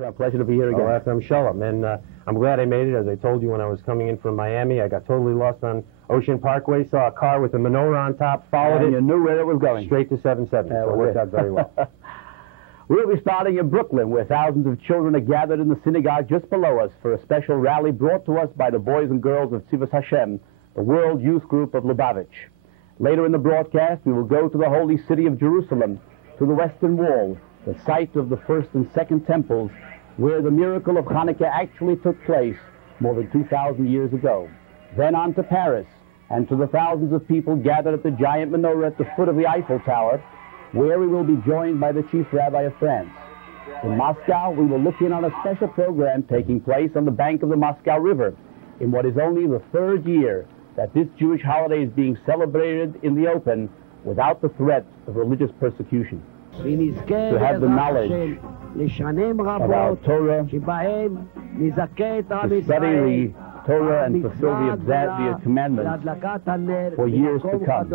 A pleasure to be here again. I'm Shalom, and I'm glad I made it. As I told you when I was coming in from Miami, I got totally lost on Ocean Parkway, saw a car with a menorah on top, followed it. You knew where it was going. Straight to 770, so it worked out very well. We'll be starting in Brooklyn, where thousands of children are gathered in the synagogue just below us for a special rally brought to us by the boys and girls of Tzivos Hashem, the World Youth Group of Lubavitch. Later in the broadcast, we will go to the holy city of Jerusalem, to the Western Wall, the site of the first and second temples, where the miracle of Hanukkah actually took place more than 2,000 years ago. Then on to Paris, and to the thousands of people gathered at the giant menorah at the foot of the Eiffel Tower, where we will be joined by the Chief Rabbi of France. In Moscow, we will look in on a special program taking place on the bank of the Moscow River, in what is only the third year that this Jewish holiday is being celebrated in the open without the threat of religious persecution. To have the knowledge about Torah, to study the Torah and fulfill the commandments for years to come,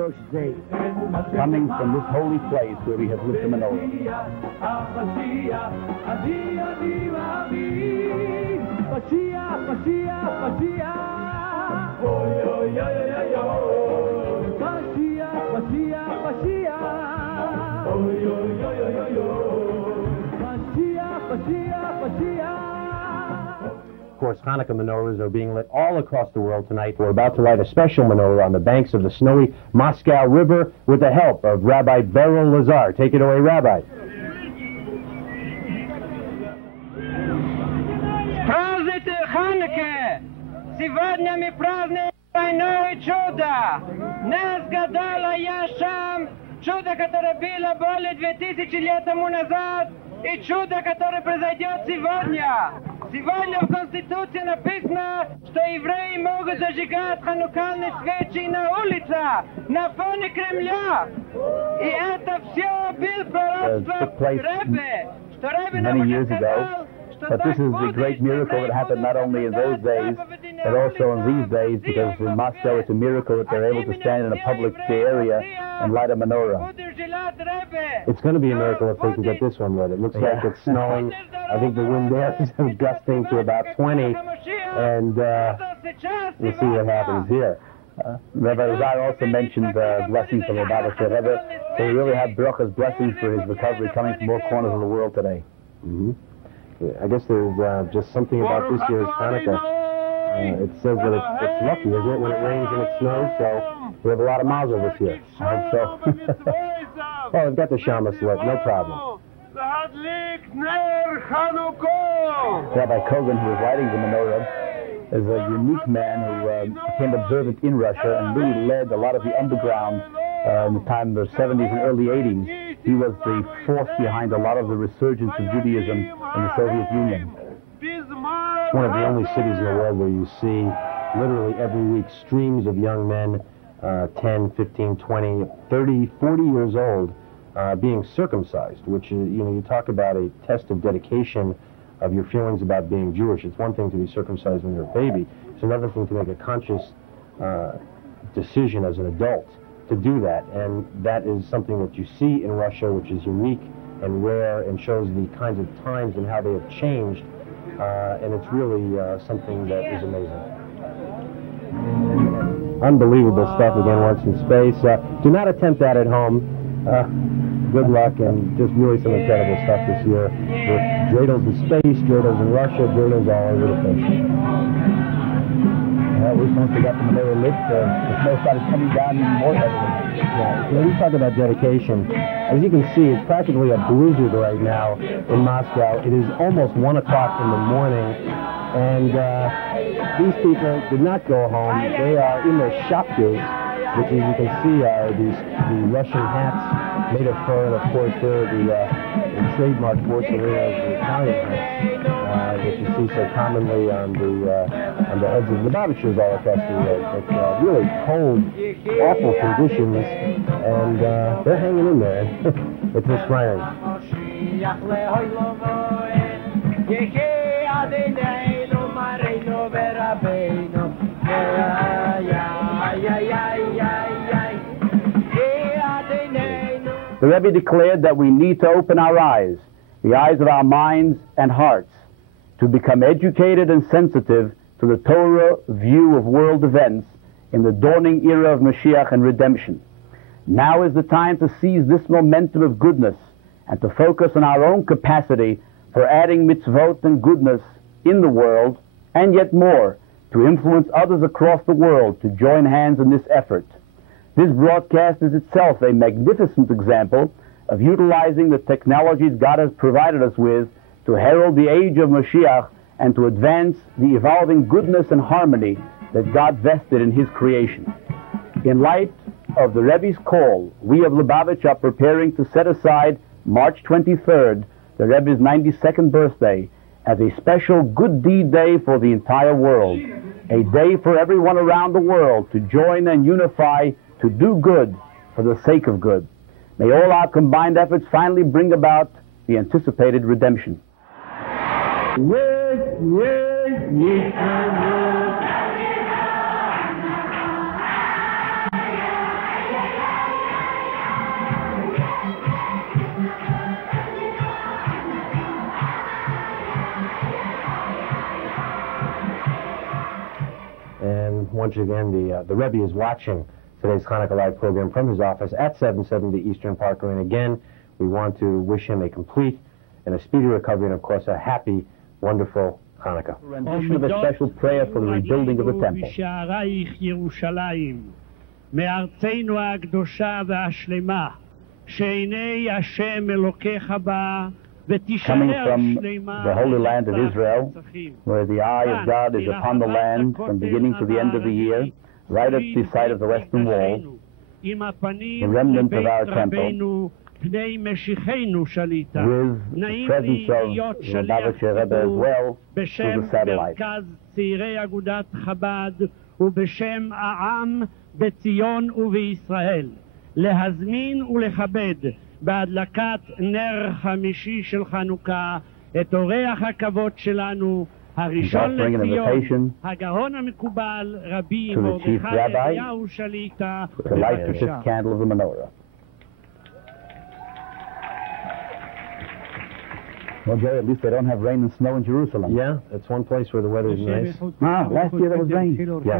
coming from this holy place where we have lit the menorah. Of course, Hanukkah menorahs are being lit all across the world tonight. We're about to light a special menorah on the banks of the snowy Moscow River with the help of Rabbi Beryl Lazar. Take it away, Rabbi. Празднуйте Хануке! Сегодня мы празднуем двойное чудо! Нас гадала я шам, чудо, которое было более 2000 лет тому назад, и чудо, которое произойдет сегодня. Сегодня в Конституции написано, что евреи могут зажигать ханукальные свечи на улицах, на фоне Кремля. И это все было пророчество Ребе, что Ребе нам рассказал. But this is the great miracle that happened not only in those days, but also in these days, because in Moscow it's a miracle that they're able to stand in a public area and light a menorah. It's going to be a miracle if they can get this one lit. It looks like it's snowing. I think the wind there is gusting to about 20, and we'll see what happens here. Rabbi Lazar also mentioned blessings from Lubavitcher Rebbe, so we really have Baruch's blessings for his recovery coming from all corners of the world today. Mm-hmm. I guess there's just something about this year's Hanukkah. It says that it's lucky, isn't it, when it rains and it snows, so we have a lot of mazel this year. I hope so. Well, we've got the Shamas lit, no problem. Rabbi Kogan, who was lighting the menorah, is a unique man who became observant in Russia and really led a lot of the underground in the time of the 70s and early 80s. He was the force behind a lot of the resurgence of Judaism in the Soviet Union. It's one of the only cities in the world where you see literally every week streams of young men, 10, 15, 20, 30, 40 years old, being circumcised, which is, you talk about a test of dedication of your feelings about being Jewish. It's one thing to be circumcised when you're a baby. It's another thing to make a conscious decision as an adult to do that, and that is something that you see in Russia, which is unique and rare and shows the kinds of times and how they have changed, and it's really something that is amazing. Unbelievable stuff again once in space. Do not attempt that at home. Good luck, and just really some incredible stuff this year with dreidels in space, dreidels in Russia, dreidels all over the place. At least once we got the menorah lit, the snow started coming down even more heavily. Yeah, when we talk about dedication, as you can see, it's practically a blizzard right now in Moscow. It is almost 1 o'clock in the morning, and these people did not go home. They are in their shapkas, which, as you can see, are the Russian hats made of fur, and of course they're the trademark Borsalino's, the Italian hats, that you see so commonly on the heads of the Lubavitchers all across the world. But really cold, awful conditions, and they're hanging in there. It's inspiring. The Rebbe declared that we need to open our eyes the eyes of our minds and hearts, to become educated and sensitive to the Torah view of world events in the dawning era of Mashiach and redemption. Now is the time to seize this momentum of goodness and to focus on our own capacity for adding mitzvot and goodness in the world, and yet more, to influence others across the world to join hands in this effort. This broadcast is itself a magnificent example of utilizing the technologies God has provided us with to herald the age of Mashiach and to advance the evolving goodness and harmony that God vested in His creation. In light of the Rebbe's call, we of Lubavitch are preparing to set aside March 23rd, the Rebbe's 92nd birthday, as a special good deed day for the entire world, a day for everyone around the world to join and unify to do good for the sake of good. May all our combined efforts finally bring about the anticipated redemption. And once again, the Rebbe is watching today's Hanukkah Live program from his office at 770 Eastern Parkway. And again, we want to wish him a complete and a speedy recovery and, of course, a happy, wonderful Hanukkah. Rendition of a special prayer for the rebuilding of the temple. מארצנו הקדושה והשלמה, שעיני השם אלוקיך בה, Coming from the Holy Land of Israel, where the eye of God is upon the land from beginning to the end of the year, right at the side of the Western Wall, the remnant of our temple, with the presence of Lubavitcher Rebbe as well, through the satellite. ובשם העם בציון ובישראל, להזמין ולכבד בהדלקת נר חמישי של חנוכה את אורח הכבוד שלנו, הראשון לציון, הגאון המקובל, רבי מרדכי אליהו שליט"א, בבקשה. Well, Jerry, at least they don't have rain and snow in Jerusalem. Yeah, it's one place where the weather is nice. Last year there was rain. Yeah.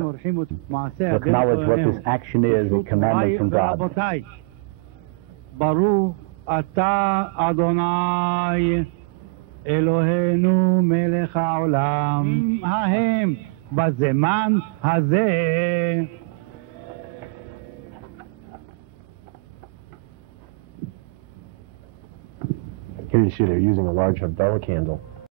To acknowledge what this action is, a commandment from God. Baruch Ata Adonai Eloheinu Melech HaOlam Hahem Bazeman Hazeh. Here you see they're using a large Havdalah candle